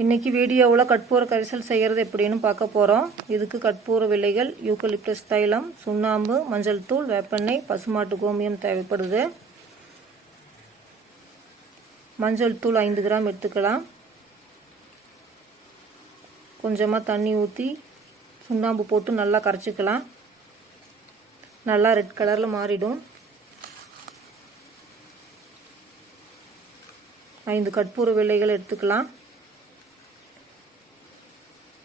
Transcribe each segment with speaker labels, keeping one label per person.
Speaker 1: இன்றைக்கி வீடியோவில் கற்பூர கரிசல் செய்கிறது எப்படின்னு பார்க்க போகிறோம் இதுக்கு கற்பூர விலைகள் யூக்கலிப்டஸ் தைலம் சுண்ணாம்பு மஞ்சள் தூள் வேப்பெண்ணெய் பசுமாட்டு கோமியம் தேவைப்படுது. மஞ்சள் தூள் ஐந்து கிராம் எடுத்துக்கலாம். கொஞ்சமாக தண்ணி ஊற்றி சுண்ணாம்பு போட்டு நல்லா கரைச்சிக்கலாம். நல்லா ரெட் கலரில் மாறிடும். ஐந்து கற்பூர விலைகள் எடுத்துக்கலாம்.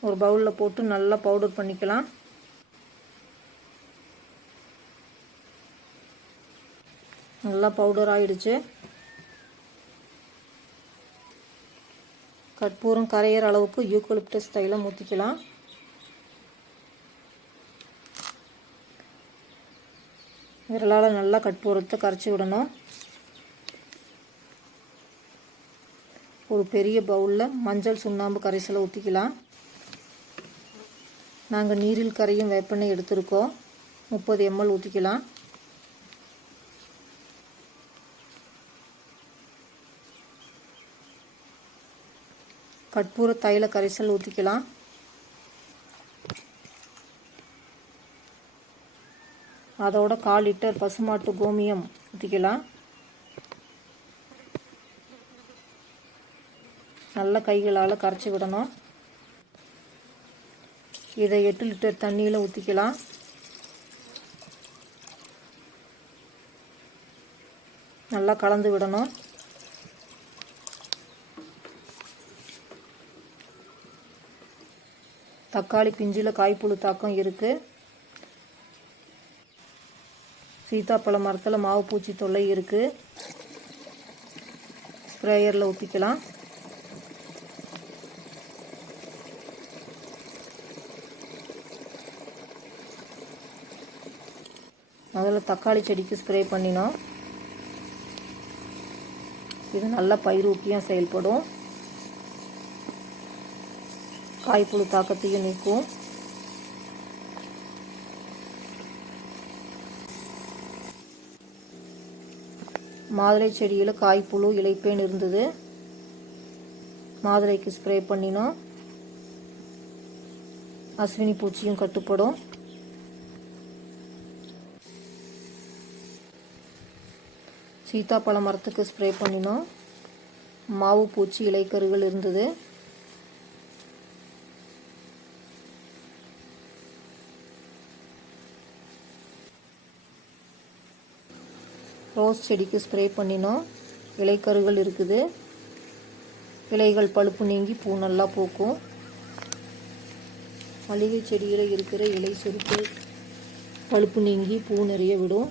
Speaker 1: ஒரு பவுலில் போட்டு நல்லா பவுடர் பண்ணிக்கலாம். நல்லா பவுடர் ஆயிடுச்சு. கற்பூரம் கரையிற அளவுக்கு யூக்கலிப்டஸ் தைலம் ஊற்றிக்கலாம் விரலால் நல்லா கற்பூரத்தை கரைச்சி விடணும். ஒரு பெரிய பவுலில் மஞ்சள் சுண்ணாம்பு கரைசலை ஊற்றிக்கலாம் நாங்கள் நீரில் கரையும் வேப்பெண்ணெய் எடுத்திருக்கோம். முப்பது எம்எல் ஊற்றிக்கலாம் கற்பூர தைல கரைசல் ஊற்றிக்கலாம் அதோட கால் லிட்டர் பசுமாட்டு கோமியம் ஊற்றிக்கலாம் நல்ல கைகளால் கரைச்சி விடணும். இதை எட்டு லிட்டர் தண்ணியில் ஊற்றிக்கலாம் நல்லா கலந்து விடணும். தக்காளி பிஞ்சில் காய்ப்புழு தாக்கம் இருக்குது சீத்தாப்பழ மரத்தில் மாவு பூச்சி தொல்லை இருக்குது ஸ்ப்ரேயரில் ஊற்றிக்கலாம் முதல்ல தக்காளி செடிக்கு ஸ்ப்ரே பண்ணினோம் இது நல்ல பயிரூக்கியாக செயல்படும். காய்ப்புழு தாக்கத்தையும் நீக்கும். மாதுளை செடியில் காய்ப்புழு இலைப்பேன் இருந்தது. மாதுளைக்கு ஸ்ப்ரே பண்ணினோம் அஸ்வினி பூச்சியும் கட்டுப்படும். சீத்தாப்பழ மரத்துக்கு ஸ்ப்ரே பண்ணினோம். மாவு பூச்சி இலைக்கருகள் இருந்தது. ரோஸ் செடிக்கு ஸ்ப்ரே பண்ணினோம். இலைக்கருகள் இருக்குது. இலைகள் பழுப்பு நீங்கி பூ நல்லா பூக்கும். மளிகை செடியில் இருக்கிற இலை சுருக்கு பழுப்பு நீங்கி பூ நிறைய விடும்.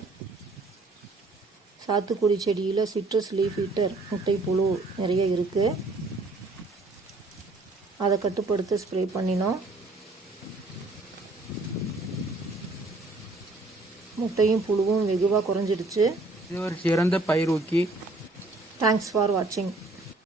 Speaker 1: சாத்துக்குடி செடியில் சிட்ரஸ் லீஃப் ஈட்டர் முட்டை புழு நிறைய இருக்குது அதை கட்டுப்படுத்த ஸ்ப்ரே பண்ணினோம். முட்டையும் புழுவும் வெகுவாக குறைஞ்சிடுச்சு.
Speaker 2: இது ஒரு சிறந்த பயிர் ஊக்கி.
Speaker 1: தேங்க்ஸ் ஃபார் வாட்சிங்